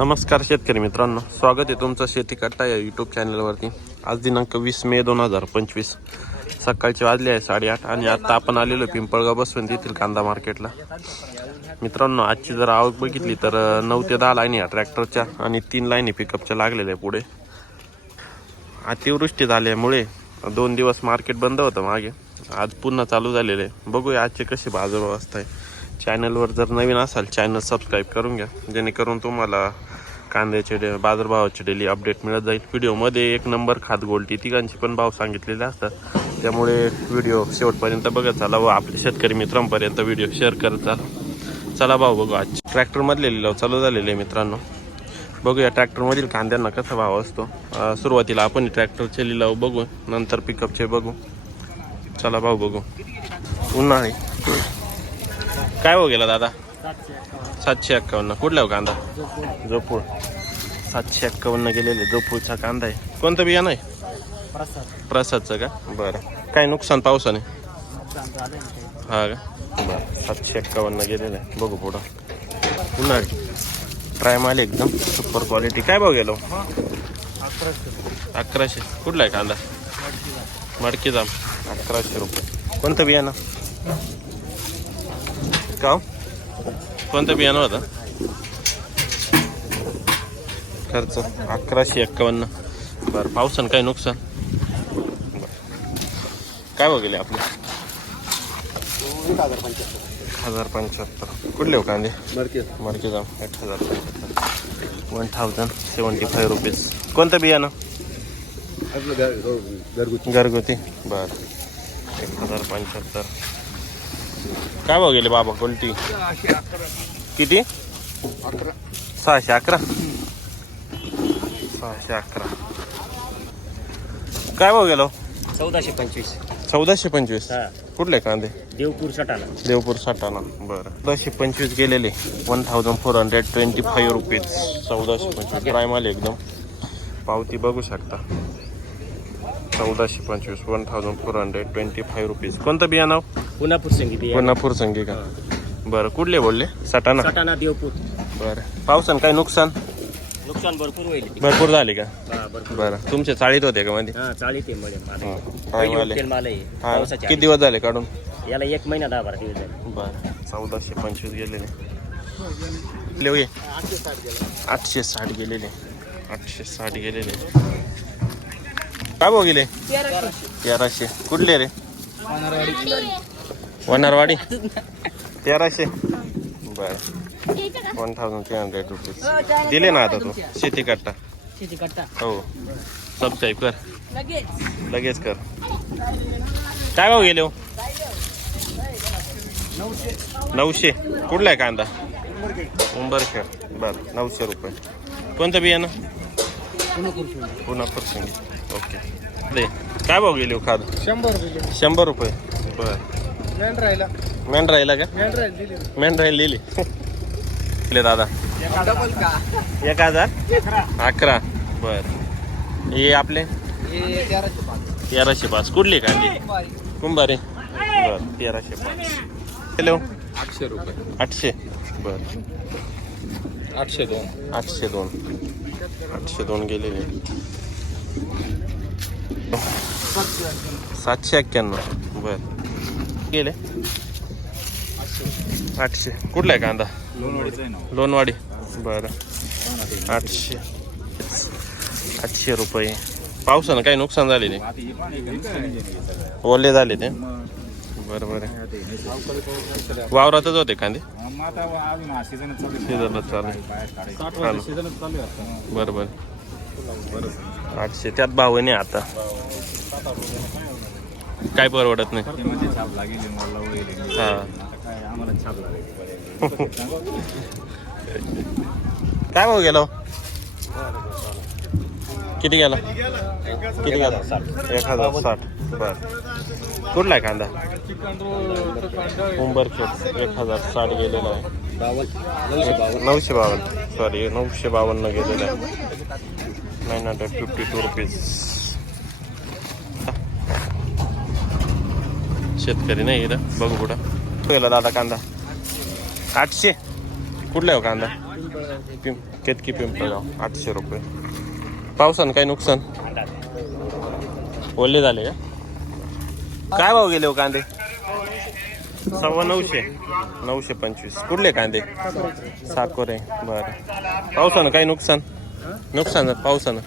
नमस्कार शेतकरी मित्रांनो. स्वागत आहे तुमचं शेती करता या यूट्यूब चॅनलवरती आज दिनांक वीस मे दोन हजार पंचवीस. सकाळचे वाजले आहे साडेआठ आणि आता आपण आलेलो पिंपळगाव बसवून येथील कांदा मार्केटला मित्रांनो आजची जर आवक बघितली तर नऊ ते दहा लाईनी या ट्रॅक्टरच्या आणि तीन लाईनी पिकअपच्या लागलेल्या आहे पुढे. अतिवृष्टी झाल्यामुळे दोन दिवस मार्केट बंद होतं मागे. आज पुन्हा चालू झालेलं आहे. बघूया आजचे कसे बाजारभाव असत आहे चॅनलवर जर नवीन असाल चॅनल सबस्क्राईब करून घ्या. जेणेकरून तुम्हाला कांद्याचे डे बाजारभावाचे डेली अपडेट मिळत जाईल. व्हिडिओमध्ये एक नंबर खात गोल्टी तिघांचे पण भाव सांगितलेले असतात. त्यामुळे व्हिडिओ शेवटपर्यंत बघत चाला व आपल्या शेतकरी मित्रांपर्यंत व्हिडिओ शेअर करत चाला. चला भाऊ बघू आज. ट्रॅक्टरमधले लिलाव चालू झालेले आहे मित्रांनो. बघूया ट्रॅक्टरमधील कांद्यांना कसा भाव असतो. सुरुवातीला आपण ट्रॅक्टरचे लिलाव बघू नंतर पिकअपचे बघू. चला भाऊ बघू. उन्हाळी. काय हो गेला दादा? सातशे एक्कावन्न. कुठला हो कांदा? जोपूळ. सातशे एक्कावन्न गेलेले जोपूळचा कांदा आहे. कोणतं बियाणं आहे? प्रसादचं का? बरं. काय नुकसान पावसाने? हा का? बरं. सातशे एक्कावन्न गेलेलं आहे. बघू पुढं. उन्हाळी. ट्राय माल एकदम. सुपर क्वालिटी काय भाव गेलो? अकराशे. कुठला आहे कांदा? मडकी जाम. अकराशे रुपये. कोणतं बियाणं? का? कोणतं बियाणं होतं? खर्च. अकराशे एक्कावन्न. बरं पावसानं काय नुकसान. काय गेले आपले? हजार पंच्याहत्तर. कुठले हो कांदे? मडके. जाम. एक हजार पंच्याहत्तर. One thousand seventy five rupees कोणतं बियाणं? घरगुती. बर. एक हजार पंच्याहत्तर. काय भाव गेले बाबा कोणती किती? सहाशे अकरा. सहाशे अकरा. काय भाव गेलो? चौदाशे पंचवीस. चौदाशे पंचवीस. कुठले कांदे? देवपूर सटाणा. देवपूर साठाणा बरं. चौदाशे पंचवीस गेलेले. One thousand four hundred twenty five rupees चौदाशे पंचवीस प्राईम आले एकदम. पावती बघू शकता. चौदाशे पंचवीस one thousand four hundred twenty five rupees कोणतं बियाणं पुनापूर संगीत कोल्हापूर संगी का? बरं कुठले बोलले? सटाणा. सटाणा देवपूर. बरं. पावसान काय नुकसान? नुकसान भरपूर होईल. भरपूर झाले का? हा भरपूर. बरं. तुमचे चाळीत होते का मध्ये हा चाळीस आहे मध्ये माल पहिली प्राईम आले उकलेल माल आहे. हा पावसाच्या किती दिवस झाले काढून? आधी. याला एक महिना दहा बारा दिवस झाले. बरं. चौदाशे पंचवीस गेलेले. ये आठशे साठ गेलेले. आठशे साठ गेलेले. काय भाऊ गेले? तेराशे. कुठले रे? वनारवाडी. तेराशे. बर. One thousand three hundred rupees दिले ना आता तू? शेती कट्टा हो. सबस्क्राईब कर. लगेच. कर. काय भाऊ गेले हो? नऊशे. कुठला आहे कांदा? उंबरखेड. बर नऊशे रुपये. कोणतं बियाणं? पुन्हा संगीत ओके. दे. काय भाऊ गेले हो खाद? शंभर रुपये शंभर रुपये. बर. मेंढ राहिला. मेंढ राहिला का? मेंढ राहील दिली. मेंढ राहील दिली. दिले दादा. डबल का? एक हजार अकरा. बर. हे आपले? हे तेराशे पाच. तेराशे पाच. कुठले कांदे कुंभारे. बर. तेराशे पाच. हॅलो. आठशे रुपये. आठशे. बर. आठशे दोन. आठशे दोन. आठशे दोन गेलेले. सातशे एक्क्याण्णव. बर. गेले. आठशे. कुठला आहे कांदा? लोणवाडी. बरं. आठशे. आठशे रुपये. पावसानं काही नुकसान झाले नाही. ओले झाले ते. बरं बरं वावरातच होते कांदे? सीझनच चालू चालू बरं बरं. आठशे त्यात भाव नाही आता? काय परवडत नाही. हा. काय भाव गेलो किती गेला? किती गेला एक हजार साठ. बर. कुठला आहे कांदा? उंबरखेड एक हजार साठ गेलेला आहे. नऊशे बावन्न सॉरी नऊशे बावन्न गेलेलं आहे. Nine hundred fifty two rupees शेतकरी नाही इथं. बघू पुढं गेला दादा कांदा. आठशे. कुठला आहे हो कांदा? पिंप केतकी पिंपळगाव आठशे रुपये. पावसानं काही नुकसान? ओले झाले का? काय भाव गेले हो कांदे? सव्वा नऊशे. नऊशे पंचवीस. कुठले कांदे? साकोरे. बरं. पावसानं काही नुकसान? नुकसान पावसानं.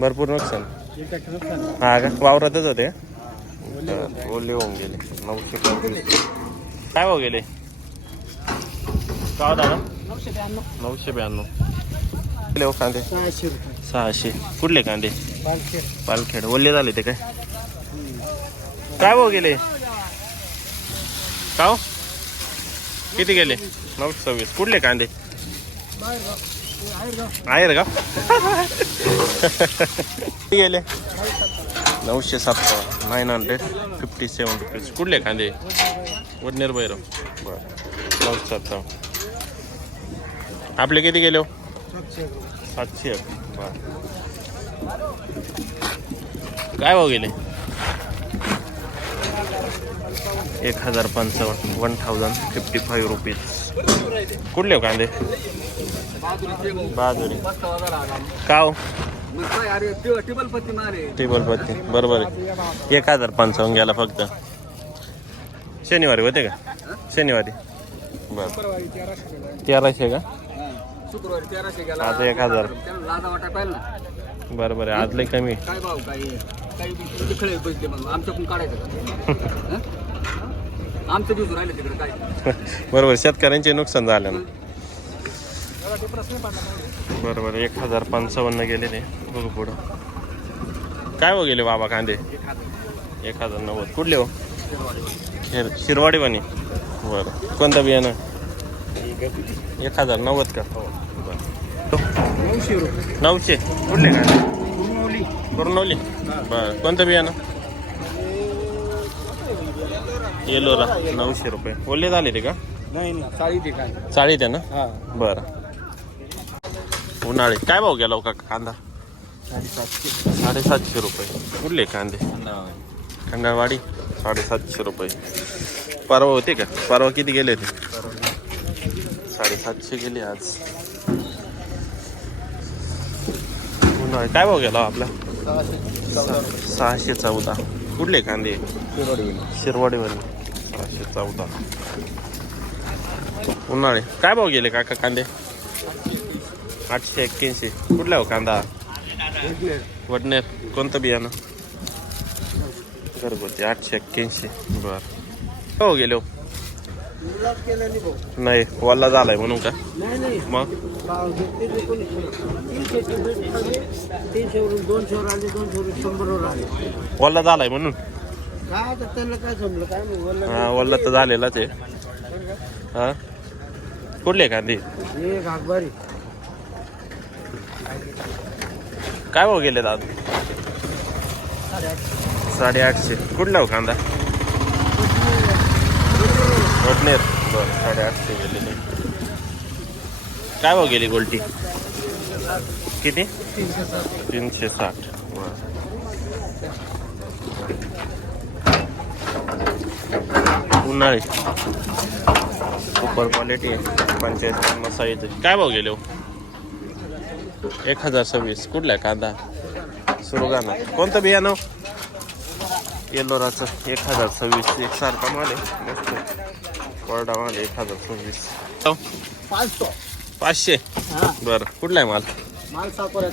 भरपूर नुकसान. हा का? वावरातच होते का? ओले होऊन गेले. नऊशे पंचवीस. काय भाव गेले? काय दादा? नऊशे ब्याण्णव. हो कांदे? सहाशे कुठले कांदे? पालखेड. ओले झाले ते काय? काय भाऊ गेले? काव? किती गेले? नऊ सव्वीस. कुठले कांदे? आहेर का? किती गेले? नऊशे सत्तावन्न. Nine hundred fifty seven rupees कुठले कांदे? वडनेर बैरव बरं. नऊशे सत्तावन्न. आपले किती गेले हो? सातशे एक. बरं. काय भाऊ गेले? एक हजार पंचावन्न one thousand fifty five rupees कुठले हो कांदे? बहादुरी. का हो टेबल पत्ती बरोबर आहे. एक हजार पंचावन्न गेला फक्त. शनिवारी होते का? शनिवारी. बरं. तेराशे का? आज एक हजार. बरं बरं. आज लय कमी काय भाव काय काही तिकडे बसले मग आमच्याकडून काढायचं? आमचं दिवस राहिले तिकडे काय? बरोबर शेतकऱ्यांचे नुकसान झालं ना. बरोबर एक हजार पंचावन्न गेले ते बघू पुढं. काय हो गेले बाबा कांदे? एक हजार नव्वद. कुठले हो? शिर शिरवाडी बनी बरं कोणतं बियाणं? एक हजार नव्वद का? हो बरं. नऊशे कुठले काय कुरनवली. बरं कोणतं बियाणं? येलोरा नऊशे रुपये. ओले झाले ते का? नाही ना साडी ते काय. चाळी द्या ना? हा. बरं. उन्हाळी. काय भाव गेला हो का कांदा? साडेसातशे. साडेसातशे रुपये. कुठले कांदे. खंडाळवाडी साडेसातशे रुपये. परवा होते का? परवा किती गेले ते साडेसातशे गेले आज. उन्हाळी. काय भाव गेला हो आपला? सहाशे. चौदा. कुठले कांदे? शिरवाडीवाले चौदा उन्हाळे. काय भाव गेले काका कांदे? आठशे एक्क्याऐंशी. कुठला हो कांदा? वडनेर. कोणतं बियाणं? घरगुती. आठशे एक्क्याऐंशी. बर. हो गेले हो? नाही. वल्ला झालाय म्हणून का? मग? वल्ला झालाय म्हणून? काय आता त्यांना काय जमलं काय माहीत, वल्ल हा वल्ला तर झालेलाच आहे. हा? कुठले कांदे हे अखबारी काय भाव गेले दादा साडेआठशे. कुठला हो कांदा? वडनेर बरं साडेआठशे गेलेले काय भाव गेली गोल्टी? किती? तीनशे साठ. बरं. उन्हाळी. सुपर क्वालिटी पंचायत मसाईज काय भाव गेले हो? एक हजार सव्वीस. कुठला आहे कांदा? सुरगाणा. कोणतं बियाणं येलोराचं. एक हजार सव्वीस. एक सारखा माल आहे. मस्त. कोरडा माल आहे, एक हजार सव्वीस. हो, पाचशो. हा. बरं. कुठला आहे माल? माल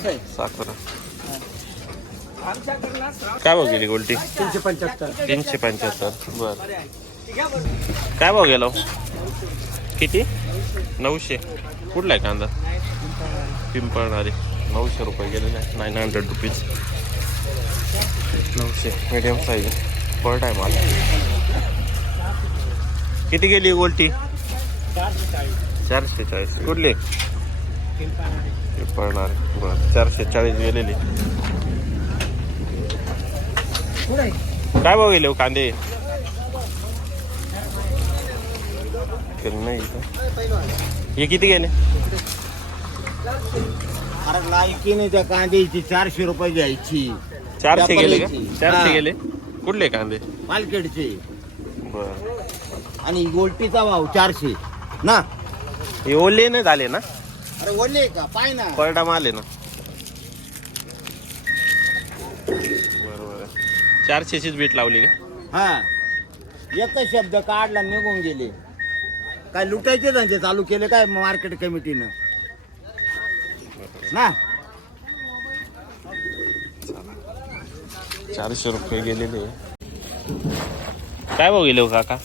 आहे. साखरा काय भाव गेली गोल्टी? तीनशे पंच्याहत्तर. तीनशे पंच्याहत्तर बर. काय भाव गेला हो? किती? नऊशे. कुठला आहे कांदा? पिंपळणारे नऊशे रुपये गेलेले नाईन हंड्रेड रुपीज नऊशे. मिडियम साईज पर टाईम आला. किती गेली गोल्टी? चारशे चाळीस कुठली पिंपळणारे बरं. चारशे चाळीस गेलेली. काय भाव गेले हो कांदे? नाही. हे किती गेले? अरे लायकी नाही त्या कांद्याची चारशे रुपये द्यायची चारशे गेले का. चारशे. गेले? कुठले कांदे? मार्केटचे बर. आणि गोल्टीचा भाव चारशे. ना? हे ओले नाही झाले ना? अरे ओले का? पाय ना. परडा माल ना बरोबर चारशेचीच बीट लावली का? हा. एकच शब्द काढला निघून गेले. काय लुटायचे धंदे चालू केले काय मार्केट कमिटीनं ना? चारशे रुपये गेलेले. काय भाऊ गेले हो काका?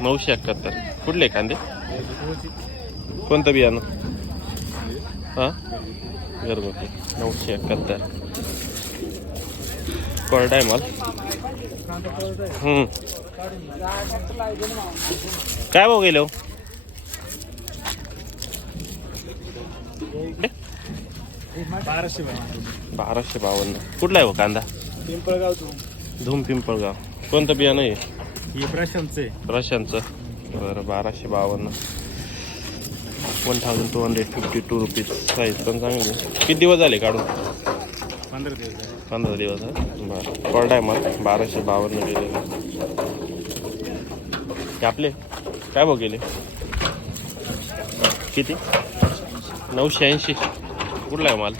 नऊशे. एकाहत्तर. कुठले कांदे? कोणतं बियाणं? हा? घरगुती. नऊशे एकाहत्तर. कोरडा आहे माल. हम्म. काय भाऊ गेले हो? बाराशे बावन्न. कुठला आहे हो कांदा? पिंपळगाव धूम. पिंपळगाव. कोणतं बियाणं आहे? हे प्रशांतचे प्रशांतचं. बरं बाराशे बावन्न. One thousand two hundred fifty two rupees size पण चांगली किती दिवस झाले काढून? पंधरा दिवस झाले. पंधरा दिवस बरं. कोरडा आहे मग बाराशे बावन्न गेले आपले? काय भाव गेले किती? नऊशे ऐंशी. कुठला आहे माल?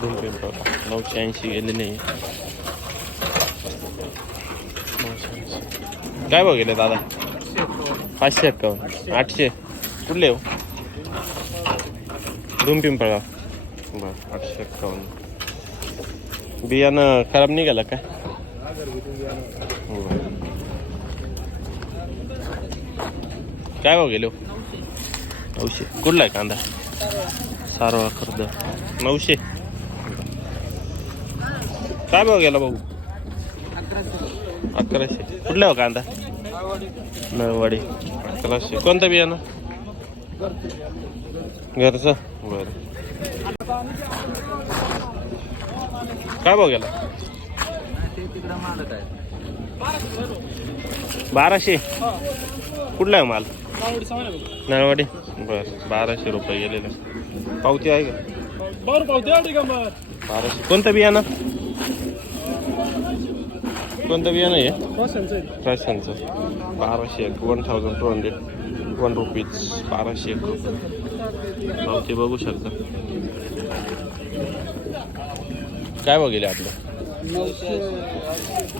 दोन पेपर नऊशे ऐंशी गेले आहे. काय भाव गेले दादा? पाचशे एक्कावन्न. आठशे. कुठले हो? दोन पिंपळा बरं. आठशे एक्कावन्न. बियाणं खराब निघालं काय काय भाव गेलो हो? नऊशे. कुठला आहे कांदा? सारवा खर्द. नऊशे. काय भाव गेला भाऊ? अकराशे. कुठला हो कांदा? नळवाडी. अकराशे. कोणतं बियाणं? घरचं. बरं. काय भाव गेला? बाराशे. कुठला आहे माल? नळवाडी. बर बाराशे रुपये गेलेले. पावती आहे का? बाराशे. कोणतं बियाणं? कोणतं बियाणं आहे? फॅशनचं बाराशे एक one thousand two hundred one rupees बाराशे एक. पावती बघू शकता. काय बघेल आपलं?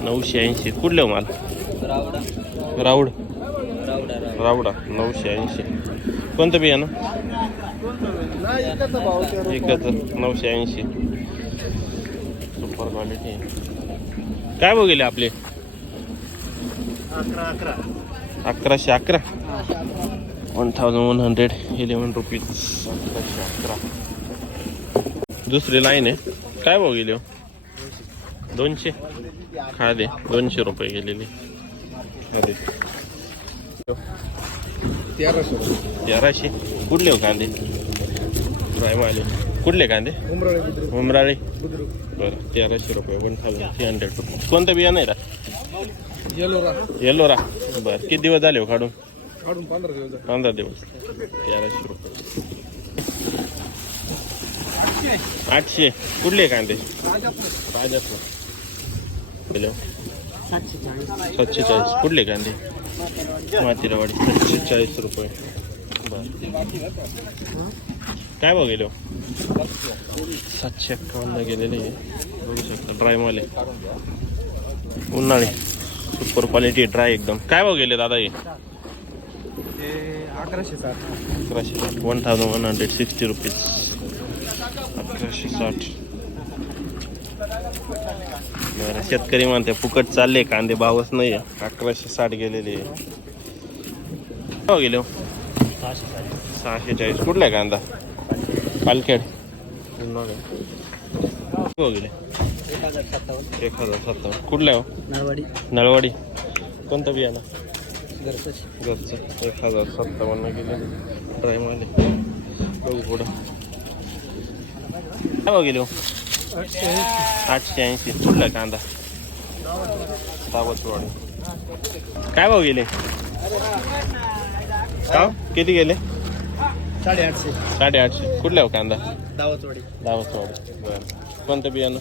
नऊशे ऐंशी. कुठलं माल? राऊड. रावडा नऊशे ऐंशी. कोणतं बियाणं? एकच. नऊशे ऐंशी. सुपर क्वालिटी काय बघेल आपले? अकराशे अकरा. One thousand one hundred eleven rupees अकराशे अकरा. दुसरी लाईन आहे. काय भाव गेले हो? दोनशे? खा दे दोनशे रुपये गेलेली. तेराशे. कुठले हो कांदे? रायमाले. कुठले कांदे? उमराळे. बरं तेराशे रुपये वन थाउजंड थ्री हंड्रेड रुपये. कोणतं बियाणं आहे रा? येलोरा बरं किती दिवस झाले हो काढून? काढून पंधरा दिवस पंधरा दिवस. तेराशे रुपये. आठशे. कुठले कांदे? राजापूर. हॅलो. सातशे चाळीस कुठले कांदे? मातीरावाडी. सातशे चाळीस रुपये काय भाव गेलो सातशे एक्कावन्न गेलेले. बघू शकता. ड्रायवाले उन्हाळी. सुपर क्वालिटी ड्राय एकदम. काय भाव गेले दादा हे? अकराशे साठ. अकराशे one thousand one hundred sixty rupees अकराशे साठ. बरं शेतकरी म्हणते फुकट चालले कांदे भावच नाही अकराशे साठ गेलेले. हो गेले हो? सहाशे चाळीस कुठला आहे कांदा? पालखेड. हो गेले. एक हजार सत्तावन्न. कुठला आहे हो? नळवाडी. नळवाडी. कोणतं बियाणं घरचं घरचं. एक हजार सत्तावन्न गेले. माले बघू पुढं. काय भाव गेले? आठशे ऐंशी कुठला आहे कांदा काय भाव गेले का किती गेले साडेआठशे साडेआठशे कुठला हो कांदा दावतवाडी दावतवाडी बरं कोणतं बियाणं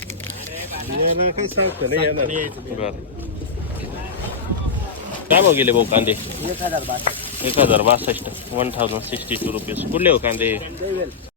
काही बरं काय भाव गेले भाऊ कांदे एक हजार बासष्ट एक हजार बासष्ट one thousand sixty two rupees कुठले हो कांदे